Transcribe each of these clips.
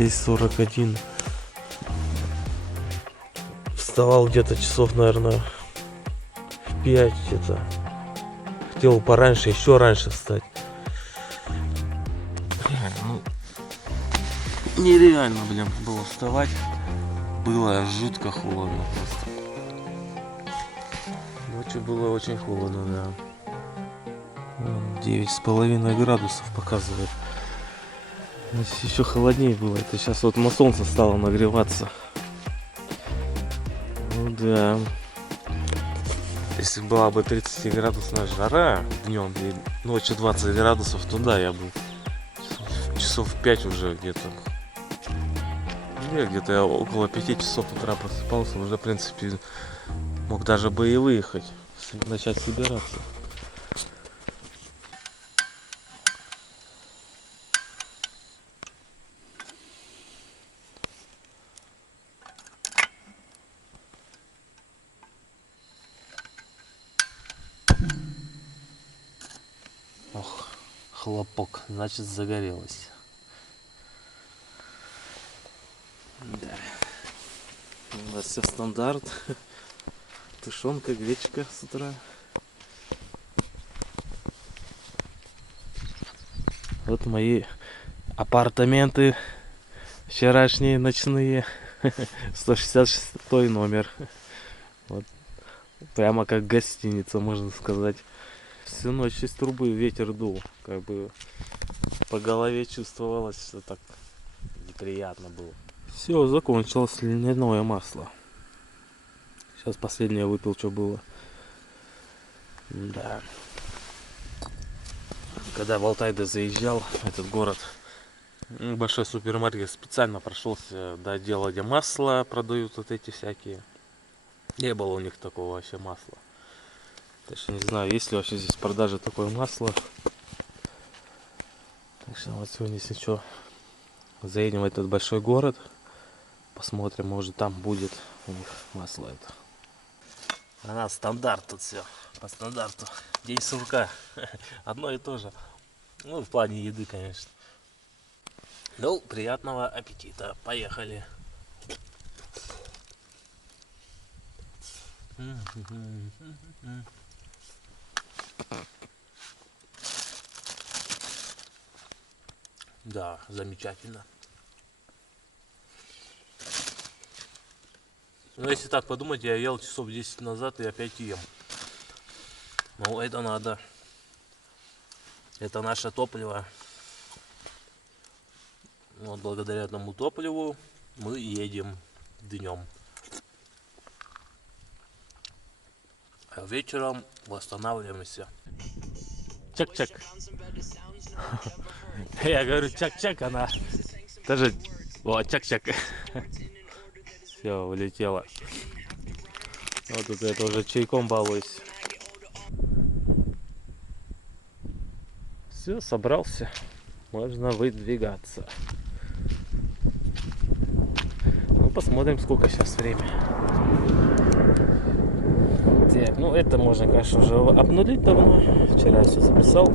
6:41. Вставал где-то часов, наверное, в 5 где-то. Хотел пораньше, еще раньше встать. Ну, нереально, блин, было вставать. Было жутко холодно просто. Ночью было очень холодно, да. 9,5 градусов показывает. Еще холоднее было. Это сейчас вот на солнце стало нагреваться. Ну да. Если была бы 30-градусная жара днем и ночью 20 градусов, то да, я бы часов 5 уже где-то. Где-то я около 5 часов утра просыпался, уже в принципе мог даже бы и выехать, начать собираться. Ох, хлопок, значит загорелось. Да. У нас все стандарт. Тушенка, гречка с утра. Вот мои апартаменты вчерашние ночные. 166 номер. Вот. Прямо как гостиница, можно сказать. Всю ночь из трубы ветер дул. Как бы по голове чувствовалось, что так неприятно было. Все, закончилось льняное масло. Сейчас последнее выпил, что было. Да. Когда в Алтайда заезжал, этот город, большой супермаркет, специально прошелся до отдела, где масло продают, вот эти всякие. Не было у них такого вообще масла. Так что не знаю, есть ли вообще здесь в продаже такое масло. Так что вот сегодня, если что, заедем в этот большой город. Посмотрим, может там будет у них масло это. А нас стандарт тут все. По стандарту. День сурка. Одно и то же. Ну, в плане еды, конечно. Ну, приятного аппетита. Поехали. Да, замечательно. Но если так подумать, я ел часов 10 назад и опять ем. Ну, это надо. Это наше топливо. Вот благодаря этому топливу мы едем днем. А вечером восстанавливаемся. Чак-чак. Я говорю чак-чак, она тоже... О, чак-чак. Все, улетело. Вот тут это уже чайком балуюсь. Все, собрался. Можно выдвигаться. Ну, посмотрим, сколько сейчас время. Так, ну это можно, конечно, уже обнулить давно. Вчера я все записал.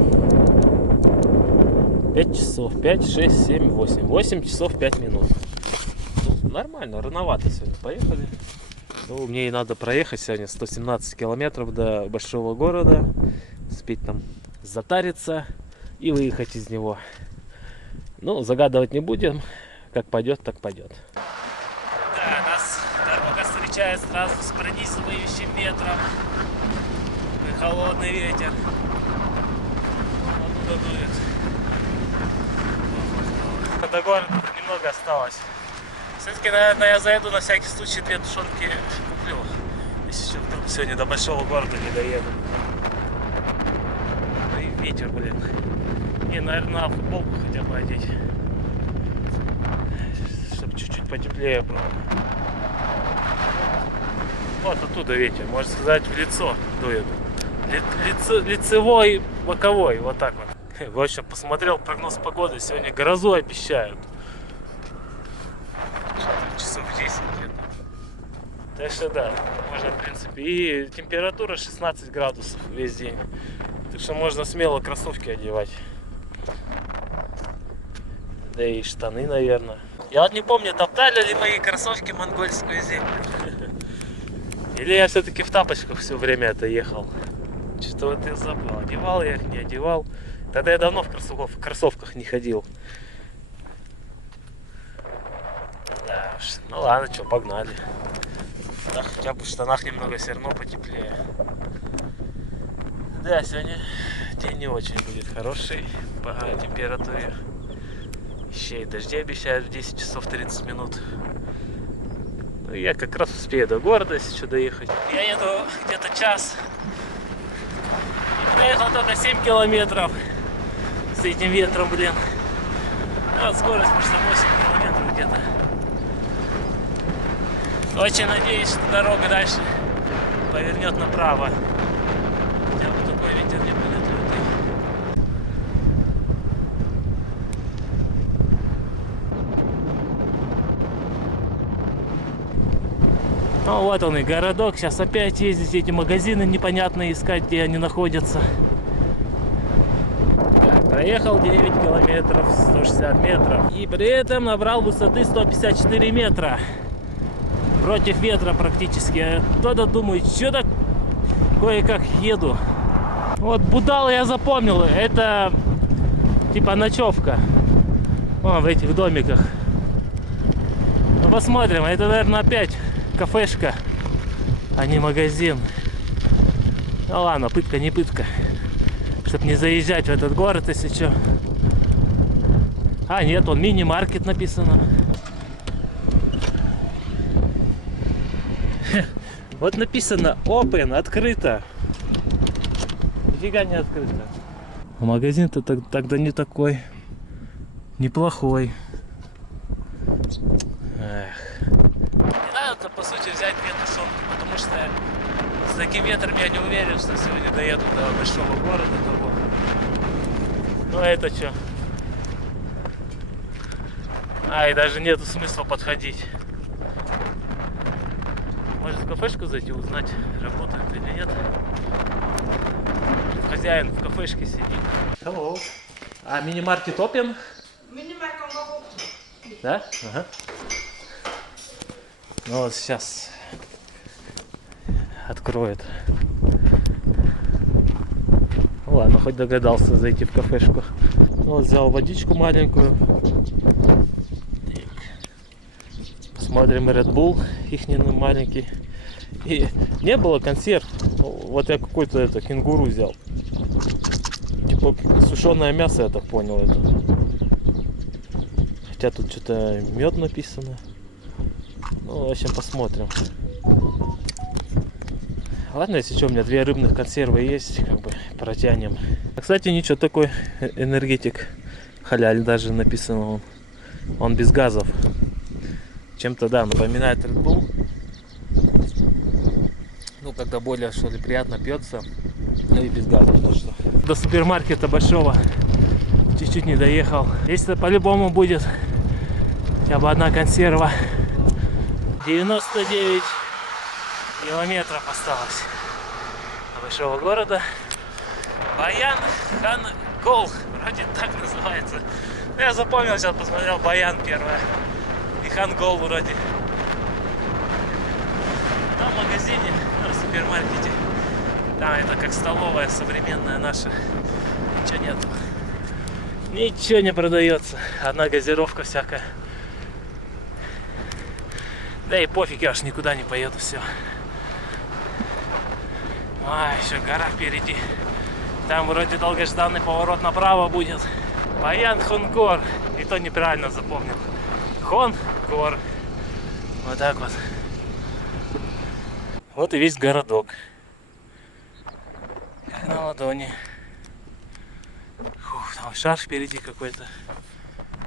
5 часов. 5, 6, 7, 8. 8 часов 5 минут. Ну, нормально, рановато сегодня поехали. Ну, мне и надо проехать сегодня 117 километров до большого города. Успеть там затариться и выехать из него. Ну, загадывать не будем. Как пойдет, так пойдет. Да, нас дорога встречает сразу с пронизывающим ветром. И холодный ветер. Он оттуда дует. До города немного осталось. Все-таки, наверное, я заеду на всякий случай 2 тушенки куплю. Если что, вдруг сегодня до большого города не доеду. Ну и ветер, блин. Не, наверное, футболку хотя бы одеть. Чтобы чуть-чуть потеплее было. Вот оттуда ветер, можно сказать, в лицо дует. Лицевой, боковой, вот так вот. В общем, посмотрел прогноз погоды, сегодня грозу обещают. Часов 10 где-то. Так что да, можно в принципе. И температура 16 градусов весь день. Так что можно смело кроссовки одевать. Да и штаны, наверное. Я вот не помню, топтали ли мои кроссовки монгольскую землю. Или я все-таки в тапочках все время это ехал. Что-то вот я забыл. Одевал я их, не одевал. Тогда я давно в кроссовках не ходил. Да уж. Ну ладно, что, погнали. Да, хотя бы в штанах немного все равно потеплее. Да, сегодня день не очень будет хороший по температуре. Еще и дожди обещают в 10 часов 30 минут. Ну, я как раз успею до города, если что, доехать. Я еду где-то час. И проехал только 7 километров с этим ветром, блин. А вот скорость, может, 8 километров где-то. Очень надеюсь, что дорога дальше повернет направо. Хотя бы такой ветер не будет лютый. Ну вот он и городок. Сейчас опять ездить эти магазины непонятно искать, где они находятся. Так, проехал 9 километров 160 метров. И при этом набрал высоты 154 метра. Против ветра практически. Я тогда думаю, что так кое-как еду. Вот Будал я запомнил. Это типа ночевка. Вон в этих домиках. Ну посмотрим. Это, наверное, опять кафешка, а не магазин. Ну ладно, пытка не пытка. Чтоб не заезжать в этот город, если что. А нет, вон мини-маркет написано. Вот написано open, открыто. Нифига не открыто. Магазин-то тогда не такой неплохой. Эх. Не надо, по сути, взять две тушенки, потому что с таким ветром я не уверен, что сегодня доеду до большого города того. Ну а это что? А, и даже нету смысла подходить. Может в кафешку зайти, узнать, работает или нет. Хозяин в кафешке сидит. Hello. А мини-маркет open? Minimarkt kan nog op. Да? Ага. Ну вот сейчас откроет. Ну ладно, хоть догадался зайти в кафешку. Ну вот взял водичку маленькую. Посмотрим Red Bull, их маленький. И не было консерв. Вот я какой-то это кенгуру взял. Типа сушеное мясо, я так понял это. Хотя тут что-то мед написано. Ну, в общем, посмотрим. Ладно, если что, у меня 2 рыбных консервы есть, как бы протянем. А, кстати, ничего, такой энергетик халяль даже написано. Он без газов. Чем-то, да, напоминает Red Bull. Ну, когда более, что ли, приятно пьется. Ну и без газов, так что. До супермаркета большого чуть-чуть не доехал. Здесь-то по-любому будет хотя бы одна консерва. 99 километров осталось до большого города. Баян Хан Гол, вроде так называется. Я запомнил, сейчас посмотрел Баян первое. И Хан Гол вроде. Там в магазине, в супермаркете. Там это как столовая современная наша. Ничего нету. Ничего не продается. Одна газировка всякая. Да и пофиг, я аж никуда не поеду, все. А, еще гора впереди. Там вроде долгожданный поворот направо будет. Баян Хонгор. И то неправильно запомнил. Хонгор. Вот так вот. Вот и весь городок. Как на ладони. Фух, там шар впереди какой-то.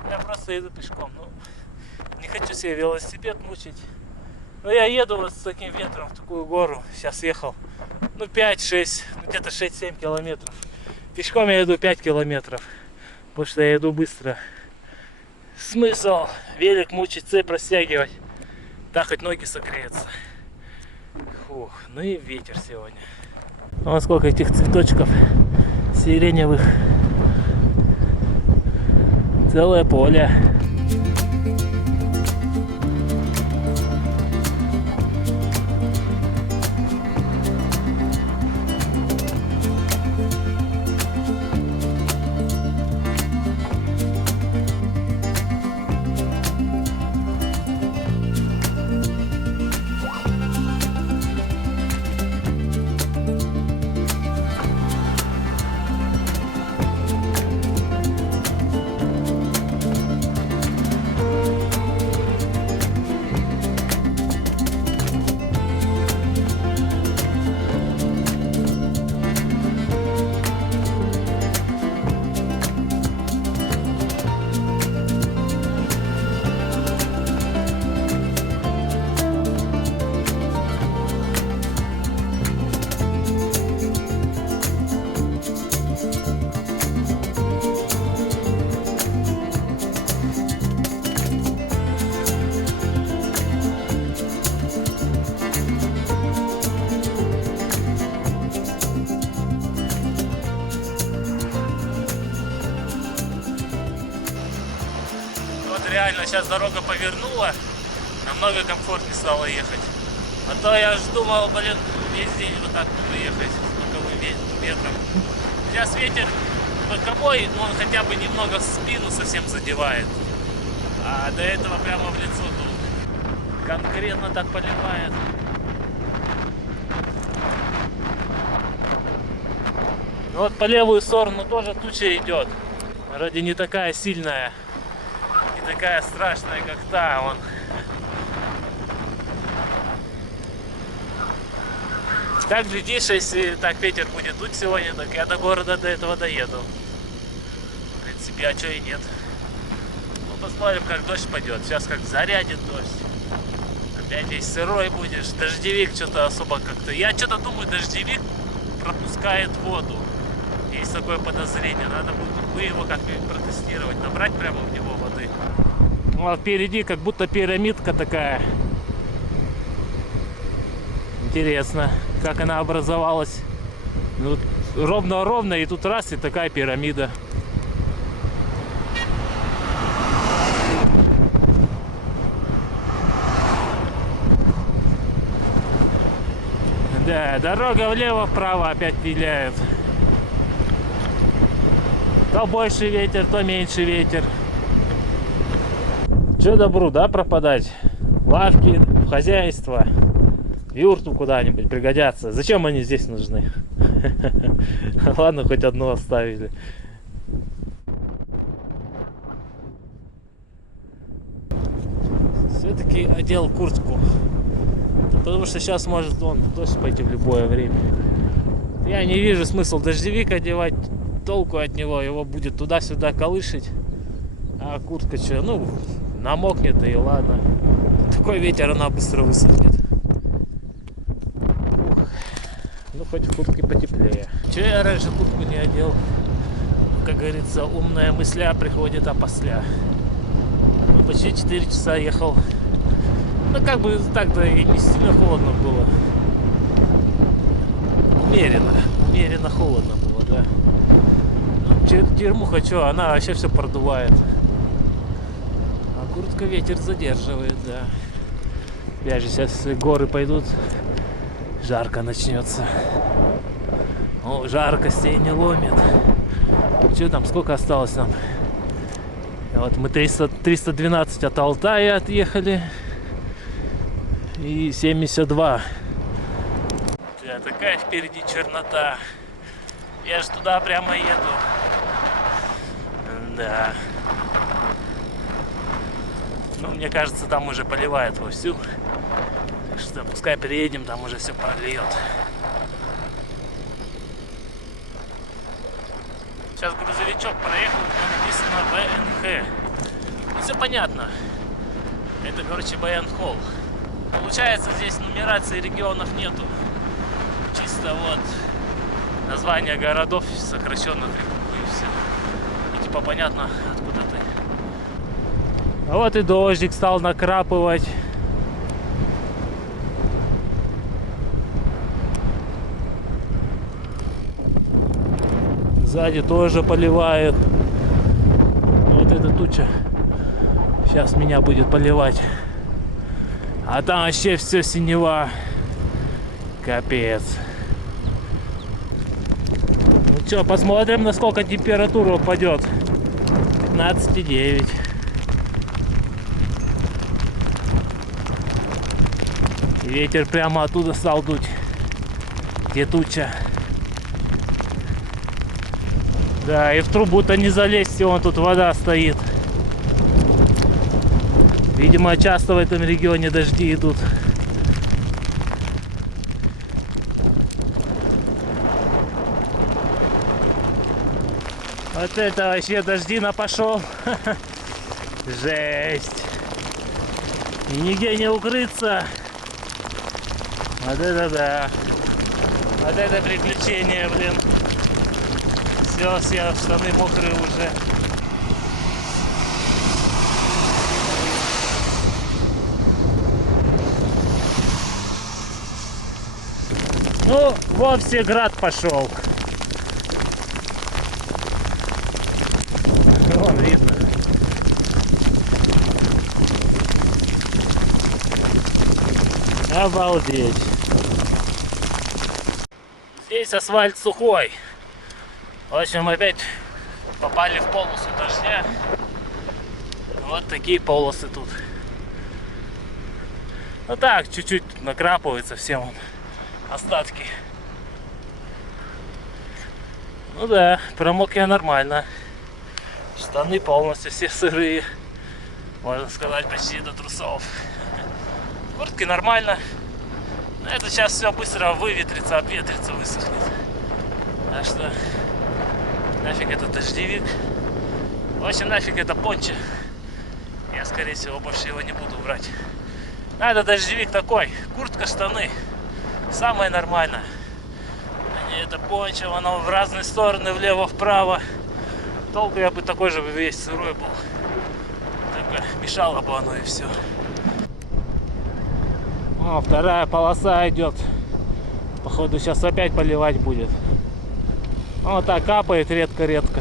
Я просто иду пешком. Ну, не хочу себе велосипед мучить. Но я еду вот с таким ветром в такую гору. Сейчас ехал. Ну 5-6, где-то 6-7 километров. Пешком я иду 5 километров. Потому что я иду быстро. Смысл велик мучить, цепь растягивать. Так хоть ноги согреются. Фух, ну и ветер сегодня. Вон сколько этих цветочков сиреневых. Целое поле. реально сейчас дорога повернула, намного комфортнее стало ехать. А то я ж думал, блин, весь день вот так буду ехать с боковым ветром. Сейчас ветер боковой, но он хотя бы немного спину совсем задевает. А до этого прямо в лицо тут конкретно так поливает. Ну вот по левую сторону тоже туча идет. Вроде не такая сильная, не такая страшная, как та. Вон. Так, глядишь, если так ветер будет дуть сегодня, так я до города до этого доеду. В принципе, а чё и нет. Ну, посмотрим, как дождь пойдет. Сейчас как зарядит дождь. Опять весь сырой будешь. Дождевик что-то особо как-то... Я что-то думаю, дождевик пропускает воду. Есть такое подозрение. Надо будет его как-нибудь протестировать. Набрать прямо в него воды. Ну, а впереди как будто пирамидка такая. Интересно, как она образовалась. Ну, ровно-ровно, и тут раз, и такая пирамида. Да, дорога влево-вправо опять виляет. То больше ветер, то меньше ветер. Че добру, да, пропадать? Лавки, хозяйство. Юрту куда-нибудь пригодятся. Зачем они здесь нужны? Ладно, хоть одну оставили. Все-таки одел куртку. Потому что сейчас может дождь пойти в любое время. Я не вижу смысла дождевик одевать. Толку от него. Его будет туда-сюда колышить. А куртка что? Ну, намокнет и ладно. Такой ветер, она быстро высохнет. Ну, хоть в куртке потеплее. Че я раньше куртку не одел? Как говорится, умная мысля приходит опосля. Ну, почти 4 часа ехал. Ну, как бы так-то и не сильно холодно было. Умеренно холодно было, да. Ну, термуха, что, она вообще все продувает. А куртка ветер задерживает, да. Опять же, сейчас горы пойдут. Жарко начнется. О, жарко, стей не ломит. Что там, сколько осталось нам? Вот мы 312 от Алтая отъехали. И 72. Да, такая впереди чернота. Я же туда прямо еду. Да. Ну, мне кажется, там уже поливает вовсю. Что пускай приедем, там уже все прольет. Сейчас грузовичок проехал, там написано ВНХ. И все понятно. Это, короче, Баян-Холл. Получается, здесь нумерации регионов нету. Чисто вот названия городов сокращенно 3 буквы и все. И типа понятно, откуда ты. А вот и дождик стал накрапывать. Сзади тоже поливает. Вот эта туча сейчас меня будет поливать. А там вообще все синева. Капец. Ну что, посмотрим, насколько температура упадет. 15,9. И ветер прямо оттуда стал дуть. Где туча. Да, и в трубу-то не залезть, вон тут вода стоит. Видимо, часто в этом регионе дожди идут. Вот это вообще дождина пошел. Жесть. И нигде не укрыться. Вот это да. Вот это приключение, блин. Все, штаны мокрые уже. Ну, вовсе град пошел. Вон видно. Обалдеть. Здесь асфальт сухой. В общем, опять попали в полосу дождя. Вот такие полосы тут. Ну так, чуть-чуть накрапывается всем он. Остатки. Ну да, промок я нормально. Штаны полностью все сырые. Можно сказать, почти до трусов. Куртки нормально. Но это сейчас все быстро выветрится, обветрится, высохнет. Так что нафиг этот дождевик. В общем, нафиг это пончо. Я, скорее всего, больше его не буду брать. А это дождевик такой. Куртка, штаны. Самое нормальное. А не это пончо, оно в разные стороны, влево-вправо. Толку я бы такой же весь сырой был. Только мешало бы оно и все. О, вторая полоса идет. Походу сейчас опять поливать будет. Вот так капает редко-редко.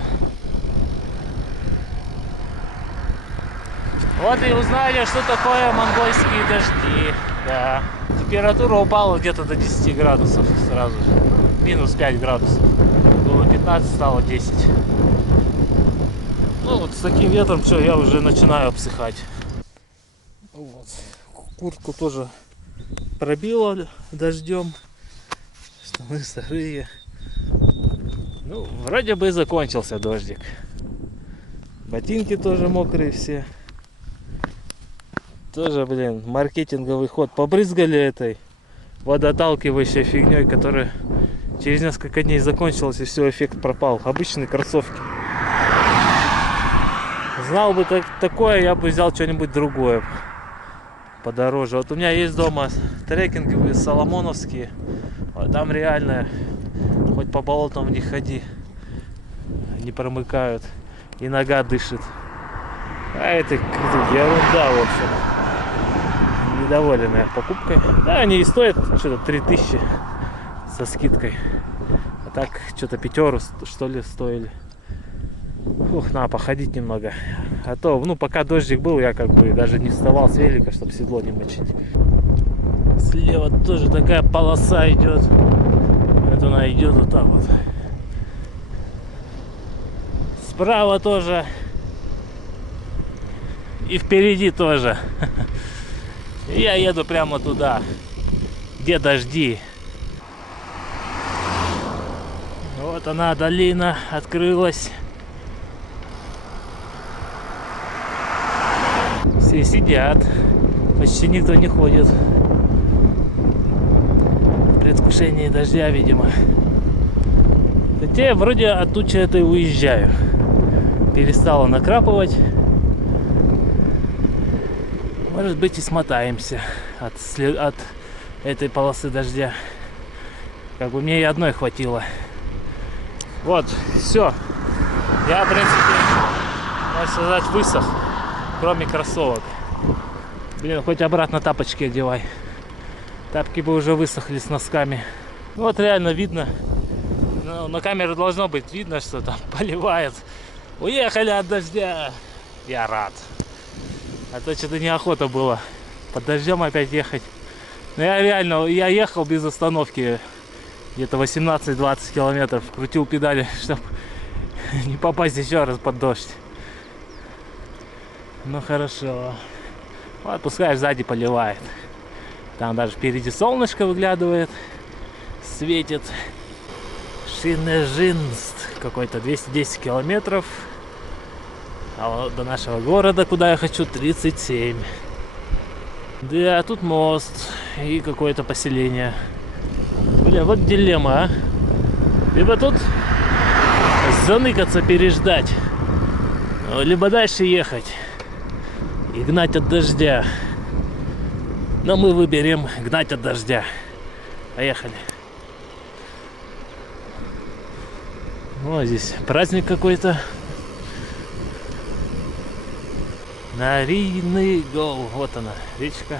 Вот и узнали, что такое монгольские дожди. Да. Температура упала где-то до 10 градусов сразу же. Минус 5 градусов. Было 15, стало 10. Ну вот с таким ветром, что, я уже начинаю обсыхать. Вот. Куртку тоже пробило дождем. Штаны сырые. Ну, вроде бы и закончился дождик. Ботинки тоже мокрые все. Тоже, блин, маркетинговый ход. Побрызгали этой водоотталкивающей фигней, которая через несколько дней закончилась, и все, эффект пропал. Обычные кроссовки. Знал бы такое, я бы взял что-нибудь другое подороже. Вот у меня есть дома трекинговые соломоновские. Вот там реально хоть по болотам в них ходи, не промыкают, и нога дышит. А это ерунда, в общем. Недоволен я покупкой. Да, они и стоят что-то 3000 со скидкой. А так что-то 5 что ли стоили. Ух, надо походить немного. А то, ну, пока дождик был, я как бы даже не вставал с велика, чтобы седло не мочить. Слева тоже такая полоса идет. Вот она идет вот так вот. Справа тоже. И впереди тоже. Я еду прямо туда, где дожди. Вот она, долина открылась. Все сидят. Почти никто не ходит. В предвкушении дождя, видимо. Хотя я вроде от тучи этой уезжаю. Перестало накрапывать. Может быть, и смотаемся от этой полосы дождя. Как бы мне и одной хватило. Вот, все. Я, в принципе, можно сказать, высох. Кроме кроссовок. Блин, хоть обратно тапочки одевай. Тапки бы уже высохли с носками. Вот реально видно. Ну, на камеру должно быть видно, что там поливает. Уехали от дождя. Я рад. А то что-то неохота было под дождем опять ехать. Но я реально, я ехал без остановки где-то 18-20 километров. Крутил педали, чтобы не попасть еще раз под дождь. Ну хорошо. Вот пускай сзади поливает. Там даже впереди солнышко выглядывает. Светит. Шинежинст. Какой-то 210 километров. А вот до нашего города, куда я хочу, 37. Да, тут мост и какое-то поселение. Бля, вот дилемма, а. Либо тут заныкаться, переждать, либо дальше ехать и гнать от дождя. Но мы выберем гнать от дождя. Поехали. Вот здесь праздник какой-то. Нарийный гол. Вот она, речка.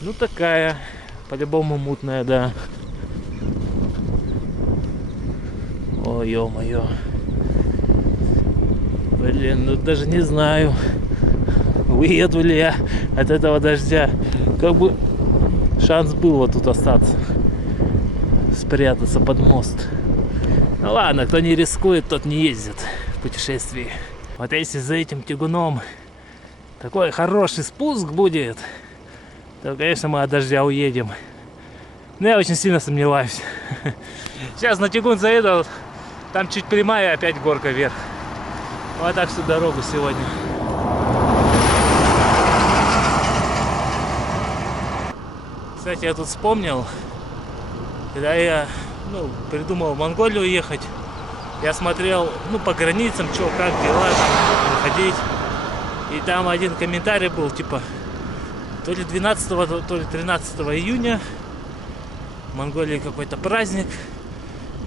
Ну такая, по-любому мутная, да. Ой, ё-моё. Блин, ну даже не знаю, выеду ли я от этого дождя. Как бы шанс был вот тут остаться, спрятаться под мост. Ну ладно, кто не рискует, тот не ездит в путешествии. Вот если за этим тягуном такой хороший спуск будет, то, конечно, мы от дождя уедем. Но я очень сильно сомневаюсь. Сейчас на тягун заеду, там чуть прямая, опять горка вверх. Вот так всю дорогу сегодня. Кстати, я тут вспомнил, когда я придумал в Монголию ехать, я смотрел по границам, что, как дела, там, ходить. И там один комментарий был, типа, то ли 12, то ли 13 июня в Монголии какой-то праздник,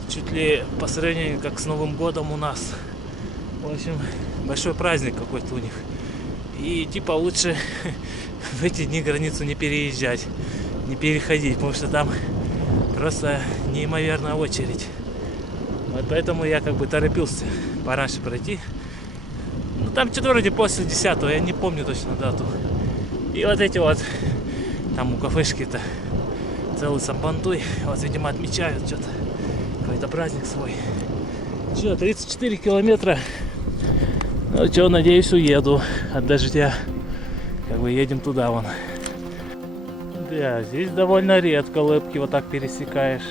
чуть ли по сравнению как с Новым годом у нас. В общем, большой праздник какой-то у них. И типа лучше в эти дни границу не переезжать, не переходить, потому что там просто неимоверная очередь. Вот поэтому я как бы торопился пораньше пройти. Ну там что-то вроде после 10-го, я не помню точно дату. И вот эти вот, там у кафешки-то целый сабантуй, вот видимо отмечают что-то, какой-то праздник свой. Что, 34 километра. Ну что, надеюсь, уеду от дождя. Как бы едем туда вон. Да, здесь довольно редко лыпки вот так пересекаешь.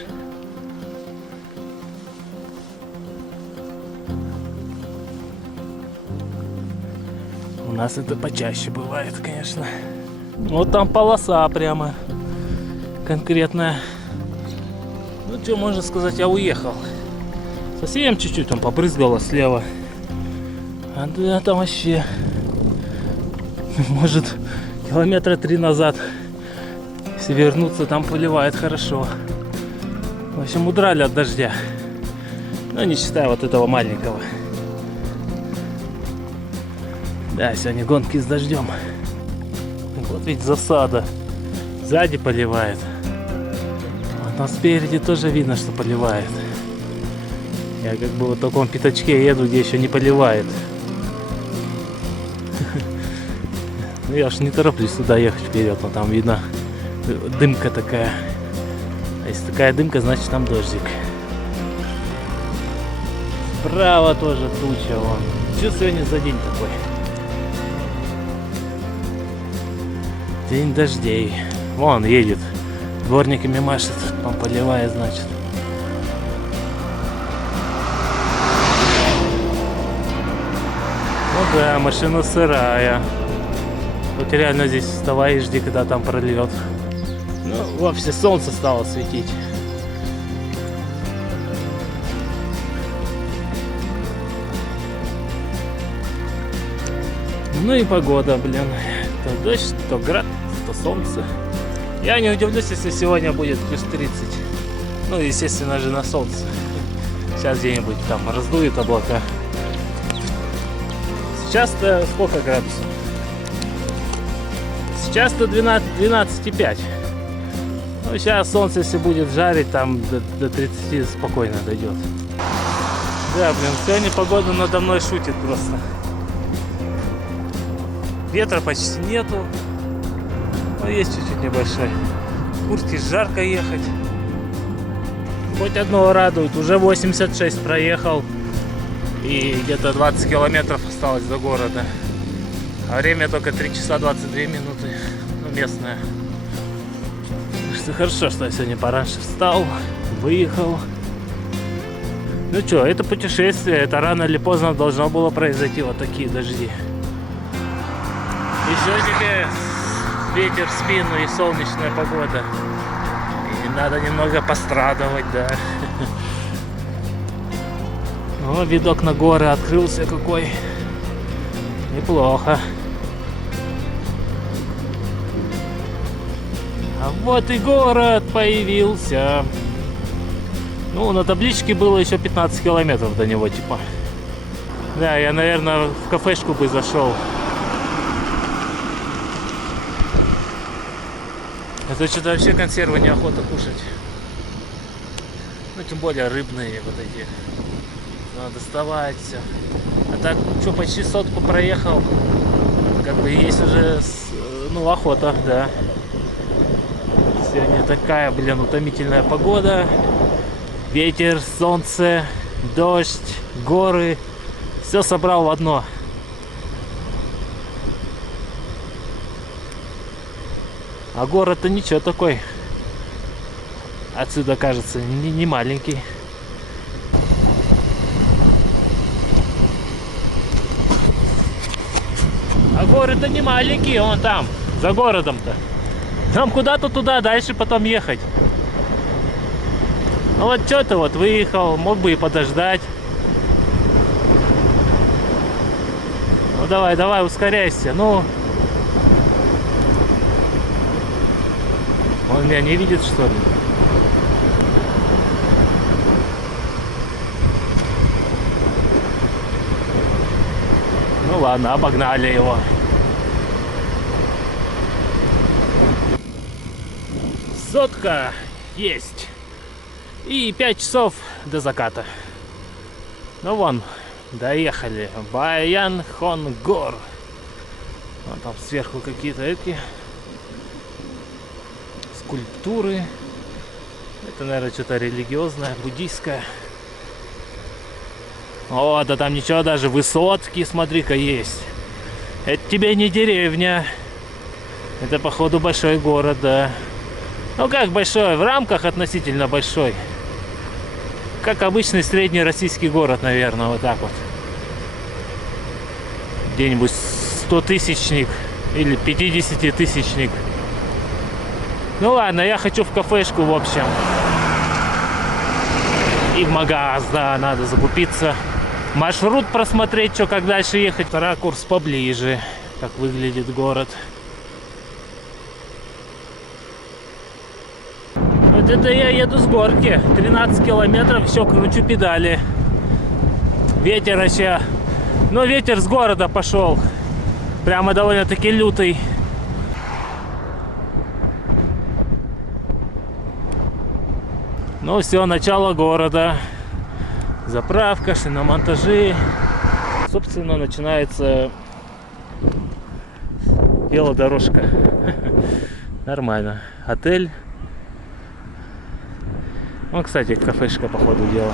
У нас это почаще бывает, конечно. Вот там полоса прямо конкретная. Ну что, можно сказать, я уехал. Совсем чуть-чуть там побрызгало слева. А да, там вообще, может, километра 3 назад, если вернуться, там поливает хорошо. В общем, удрали от дождя. Ну, не считая вот этого маленького. Да, сегодня гонки с дождем. Вот ведь засада. Сзади поливает. Но спереди тоже видно, что поливает. Я как бы в таком пятачке еду, где еще не поливает. Ну я ж не тороплюсь сюда ехать вперед, но там видно дымка такая. А если такая дымка, значит там дождик. Справа тоже туча вон. Что сегодня за день такой? День дождей. Вон едет. Дворниками машет, там поливает, значит. Ну да, машина сырая. Вот реально здесь вставай и жди, когда там прольет. Ну, вообще солнце стало светить. Ну и погода, блин. То дождь, то град, то солнце. Я не удивлюсь, если сегодня будет плюс 30. Ну, естественно же на солнце. Сейчас где-нибудь там раздует облака. Сейчас-то сколько градусов? Сейчас-то 12,5. Ну, сейчас солнце, если будет жарить, там до 30 спокойно дойдет. Да, блин, сегодня погода надо мной шутит просто. Ветра почти нету. Но есть чуть-чуть небольшой. В куртке жарко ехать. Хоть одного радует. Уже 86 проехал. И где-то 20 километров осталось до города. А время только 3 часа 22 минуты. Ну, местное. Что хорошо, что я сегодня пораньше встал, выехал. Ну что, это путешествие. Это рано или поздно должно было произойти. Вот такие дожди. Еще тебе ветер в спину и солнечная погода. И надо немного пострадывать, да. О, видок на горы открылся какой. Неплохо. А вот и город появился. Ну, на табличке было еще 15 километров до него, типа. Да, я, наверное, в кафешку бы зашел. Это что-то вообще консервы неохота кушать. Ну, тем более рыбные вот эти. Надо доставать все. А так, что, почти сотку проехал. Как бы есть уже, ну, охота, да. Сегодня такая, блин, утомительная погода. Ветер, солнце, дождь, горы. Все собрал в одно. А город-то ничего такой. Отсюда кажется не маленький. А город-то не маленький, он там, за городом-то. Нам куда-то туда, дальше потом ехать. Ну вот что ты вот выехал, мог бы и подождать. Ну давай, давай, ускоряйся, ну. Он меня не видит, что ли? Ну ладно, обогнали его. Сотка есть. И 5 часов до заката. Ну вон, доехали. Баян-Хонгор. Вон там сверху какие-то эти скульптуры. Это, наверное, что-то религиозное, буддийское. О, да там ничего, даже высотки, смотри-ка, есть. Это тебе не деревня. Это, походу, большой город, да. Ну как большой? В рамках относительно большой. Как обычный средний российский город, наверное, вот так вот. Где-нибудь 100-тысячник или 50-тысячник. Ну ладно, я хочу в кафешку, в общем. И в магаз, да, надо закупиться. Маршрут просмотреть, что как дальше ехать. Ракурс поближе, как выглядит город. Вот это я еду с горки. 13 километров, еще кручу педали. Ветер вообще. Ну, ветер с города пошел. Прямо довольно-таки лютый. Ну все, начало города. Заправка, шиномонтажи. Собственно, начинается велодорожка. Нормально. Отель. Ну, кстати, кафешка, по ходу дела.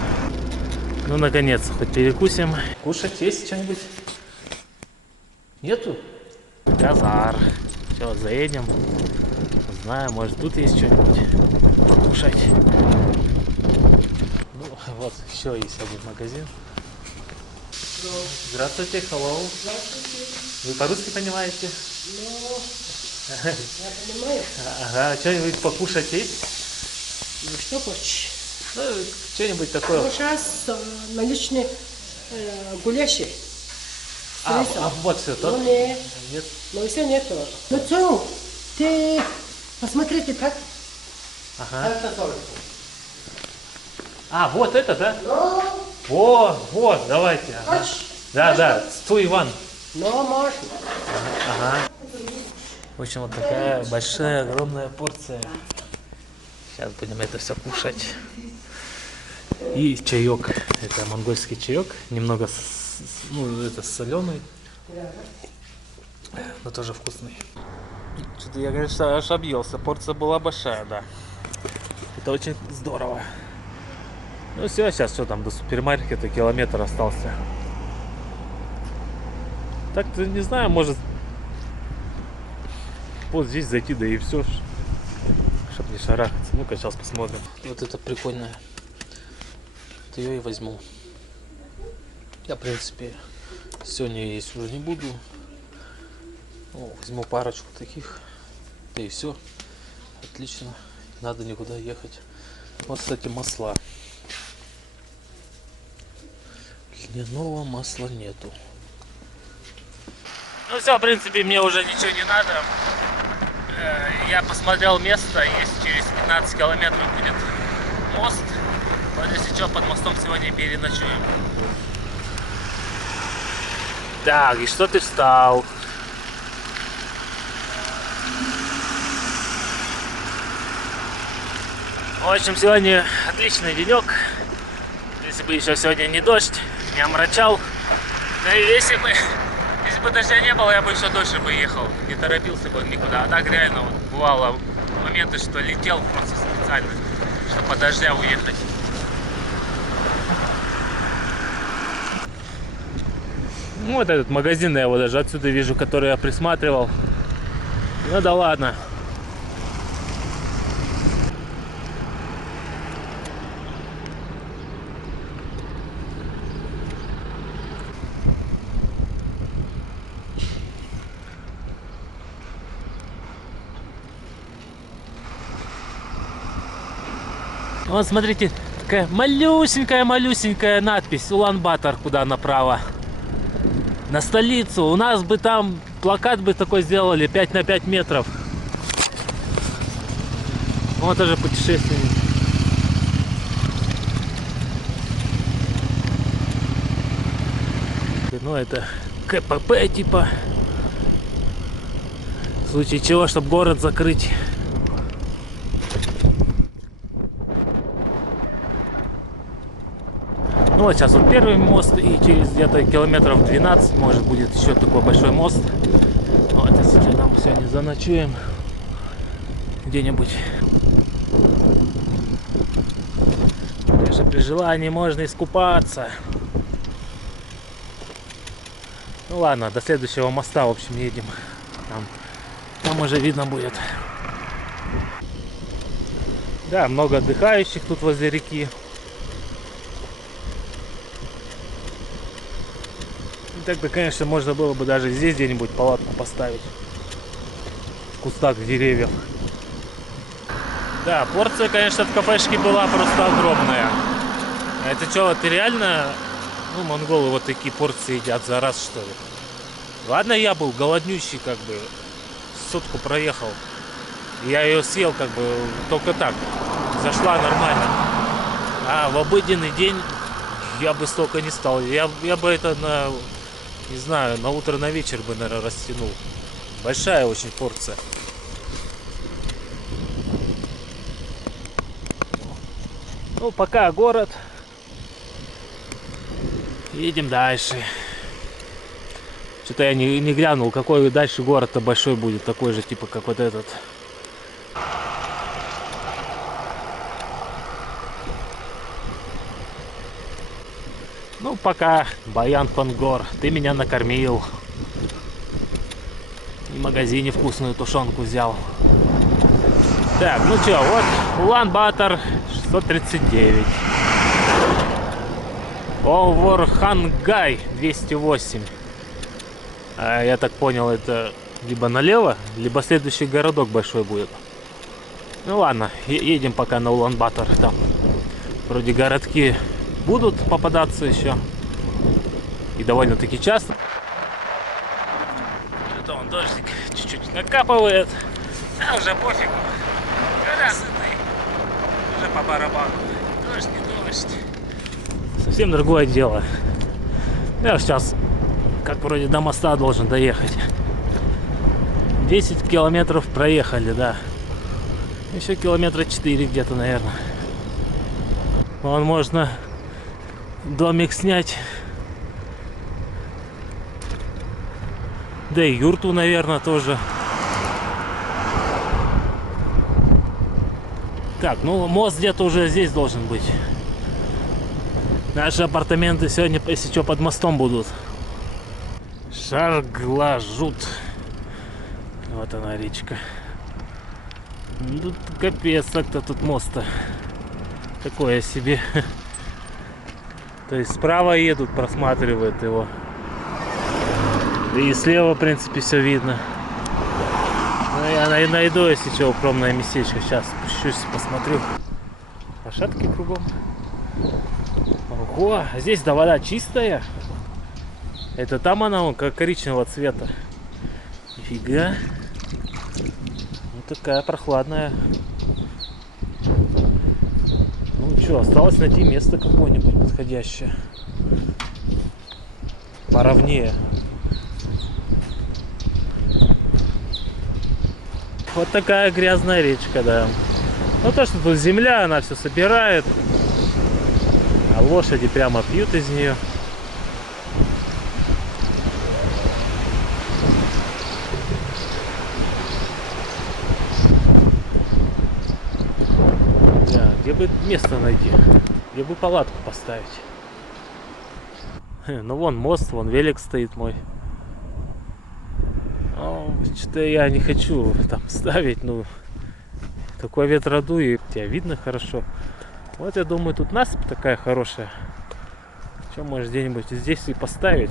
Ну, наконец, хоть перекусим. Кушать есть что-нибудь? Нету? Казар. Все, заедем. Знаю, может, тут есть что-нибудь покушать. Ну, вот, еще есть один магазин. Здравствуйте, hello. Здравствуйте. Вы по-русски понимаете? Ну, я понимаю. Ага, что-нибудь покушать есть? Ну, что хочешь? Ну, что-нибудь такое. Ну, сейчас наличные гулящие. А вот все, то? Ну, нет. Нет. Ну, все нету. Ну, что? Ты посмотрите так. Ага. Это тоже. А, вот это, да? Ну, Вот, давайте. Ага. хочешь? Да, 100 Иван. Ну, можно. Ага. В общем, вот такая большая, огромная порция. Сейчас будем это все кушать. И чаек. Это монгольский чаек. Немного, ну, это соленый. Но тоже вкусный. Что-то я, конечно, аж объелся. Порция была большая, да. Это очень здорово. Ну все, сейчас что там, до супермаркета километр остался. Так-то не знаю, может вот здесь зайти, да и все, чтобы не шарахаться. Ну-ка, сейчас посмотрим. Вот это прикольное. Вот ее и возьму. Я, в принципе, сегодня есть уже не буду. О, возьму парочку таких. Да и все. Отлично. Не надо никуда ехать. Вот, кстати, масла. Льняного масла нету. Ну все, в принципе, мне уже ничего не надо. Я посмотрел место, есть через 15 километров будет мост. Вот если что, под мостом сегодня переночуем. Так, и что ты встал? В общем, сегодня отличный денек. Если бы еще сегодня не дождь, не омрачал. Да и если бы дождя не было, я бы еще дольше бы ехал. Не торопился бы никуда. А так реально вот, бывало моменты, что летел просто специально, чтобы под дождя уехать. Ну, вот этот магазин, я его даже отсюда вижу, который я присматривал. Ну да ладно. Вот смотрите, такая малюсенькая надпись Улан-Батор, куда направо. На столицу. У нас бы там плакат бы такой сделали 5 на 5 метров. Вот тоже путешественник. Ну это КПП типа. В случае чего, чтобы город закрыть. Ну вот сейчас вот первый мост, и через где-то километров 12 может будет еще такой большой мост. Вот если там сегодня заночуем где-нибудь. Конечно, при желании можно искупаться. Ну ладно, до следующего моста, в общем, едем. Там уже видно будет. Да, много отдыхающих тут возле реки. Так-то, конечно, можно было бы даже здесь где-нибудь палатку поставить. В кустах деревьев. Да, порция, конечно, в кафешке была просто огромная. Это что, ты реально... Ну, монголы вот такие порции едят за раз, что ли? Ладно, я был голоднющий, как бы. Сутку проехал. Я ее съел, как бы, только так. Зашла нормально. А в обыденный день я бы столько не стал. Я бы это на... Не знаю, на утро, на вечер бы, наверное, растянул. Большая очень порция. Ну, пока город. Едем дальше. Что-то я не глянул, какой дальше город-то большой будет. Такой же, типа, как вот этот. Ну, пока, Баян-Конгор, ты меня накормил. И в магазине вкусную тушенку взял. Так, ну что, вот Улан-Батор 639. Оворхангай 208. Я так понял, это либо налево, либо следующий городок большой будет. Ну ладно, едем пока на Улан-Батор. Там вроде городки будут попадаться еще. И довольно-таки часто. Это он дождик чуть-чуть накапывает. А уже пофиг. Раз и ты. Уже по барабану. Дождь, не дождь. Совсем другое дело. Я сейчас, как вроде до моста должен доехать. 10 километров проехали, да. Еще километра 4 где-то, наверное. Вон можно домик снять. Да и юрту, наверное, тоже. Так, ну мост где-то уже здесь должен быть. Наши апартаменты сегодня, если что, под мостом будут. Шарглажут. Вот она, речка. Тут капец, так-то тут мост-то. Такое себе. То есть справа едут, просматривают его. И слева, в принципе, все видно. Ну, я найду, если что, укромное местечко. Сейчас спущусь, посмотрю. Лошадки кругом. Ого, здесь да, вода чистая. Это там она, вон, как коричневого цвета. Нифига. Ну, такая прохладная. Ну что, осталось найти место какое-нибудь подходящее. Поровнее. Вот такая грязная речка, да. Ну то, что тут земля, она все собирает. А лошади прямо пьют из нее. бы место найти, где бы палатку поставить. Ну вон мост, вон велик стоит мой. Что-то я не хочу там ставить, ну такой ветродуй, тебя видно хорошо. Вот я думаю, тут насыпь такая хорошая. Что, может где-нибудь здесь и поставить?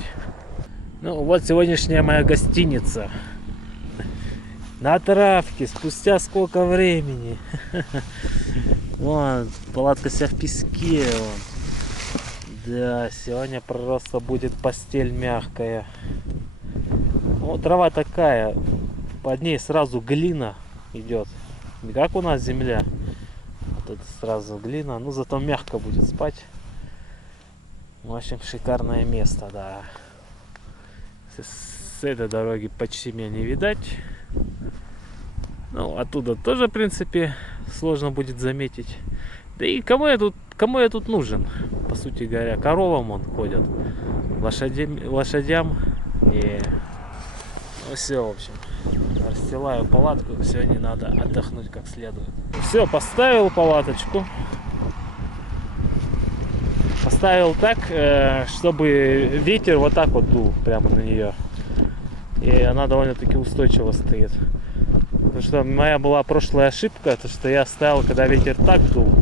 Ну вот сегодняшняя моя гостиница. На травке, спустя сколько времени. Вон, палатка вся в песке. Вон. Да, сегодня просто будет постель мягкая. Ну, трава такая, под ней сразу глина идет. Не как у нас земля. Вот это сразу глина, ну зато мягко будет спать. В общем, шикарное место, да. С этой дороги почти меня не видать. Ну, оттуда тоже, в принципе, сложно будет заметить. Да и кому я тут нужен? По сути говоря, коровам он ходят. Лошадям не. Ну все, в общем, расстилаю палатку. Сегодня надо отдохнуть как следует. Все, поставил палаточку. Поставил так, чтобы ветер вот так вот дул прямо на нее. И она довольно-таки устойчиво стоит. Потому что моя была прошлая ошибка, то что я ставил, когда ветер так дул,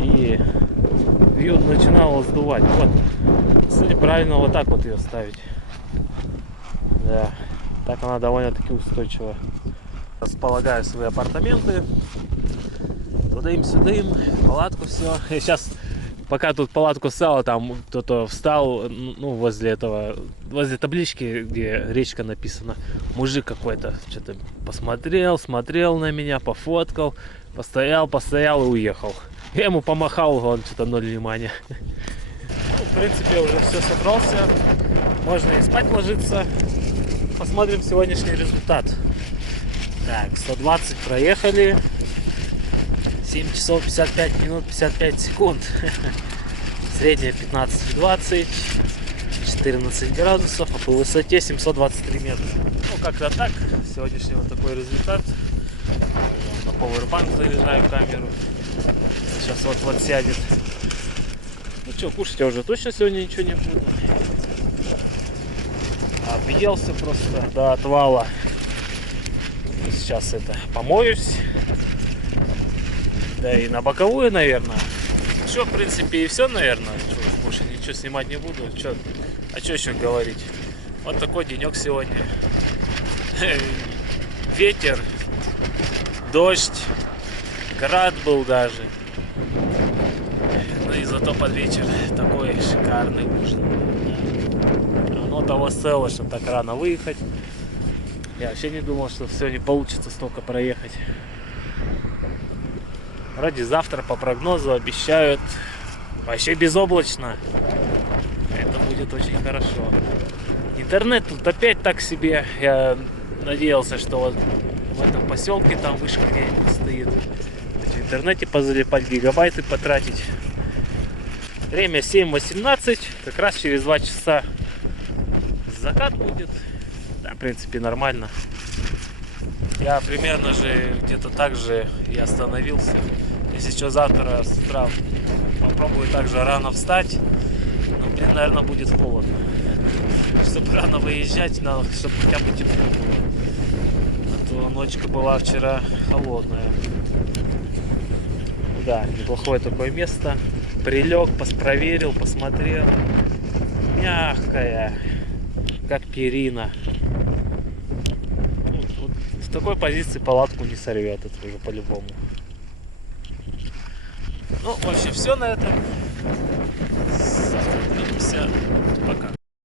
и ее начинало сдувать. Вот, кстати, правильно вот так вот ее ставить. Да, так она довольно-таки устойчива. Располагаю свои апартаменты. Туда им, сюда им, палатку, все. Я сейчас, пока тут палатку ставил, там кто-то встал, ну, возле таблички, где речка написана. Мужик какой-то что-то смотрел на меня, пофоткал, постоял и уехал. Я ему помахал, он что-то ноль внимания. Ну, в принципе, уже все собрался. Можно и спать ложиться. Посмотрим сегодняшний результат. Так, 120 проехали. 7 часов 55 минут 55 секунд. Средняя 15-20. 14 градусов, а по высоте 723 метра. Ну, как-то так. Сегодняшний вот такой результат. На Powerbank заряжаю камеру. Сейчас вот сядет. Ну что, кушать я уже точно сегодня ничего не буду. Объелся просто до отвала. Сейчас это помоюсь. Да и на боковую, наверное. Все, в принципе, и все, наверное. Что, больше ничего снимать не буду. А что еще говорить? Вот такой денек сегодня. Ветер, дождь, град был даже. Ну и зато под вечер такой шикарный ужин. Оно того стоило, чтобы так рано выехать. Я вообще не думал, что все не получится столько проехать. Вроде завтра по прогнозу обещают вообще безоблачно. Это будет очень хорошо. Интернет тут опять так себе. Я надеялся, что вот в этом поселке там вышка где-нибудь стоит. В интернете позалипать, гигабайты потратить. Время 7:18. Как раз через 2 часа закат будет. Да, в принципе, нормально. Я примерно же где-то так же и остановился. Если что, завтра с утра попробую также рано встать. Но, блин, наверное, будет холодно. Чтобы рано выезжать, надо, чтобы хотя бы тепло было. А то ночка была вчера холодная. Да, неплохое такое место. Прилег, проверил, посмотрел. Мягкая, как перина. Вот в такой позиции палатку не сорвет, это уже по-любому. Ну, в общем, все на этом.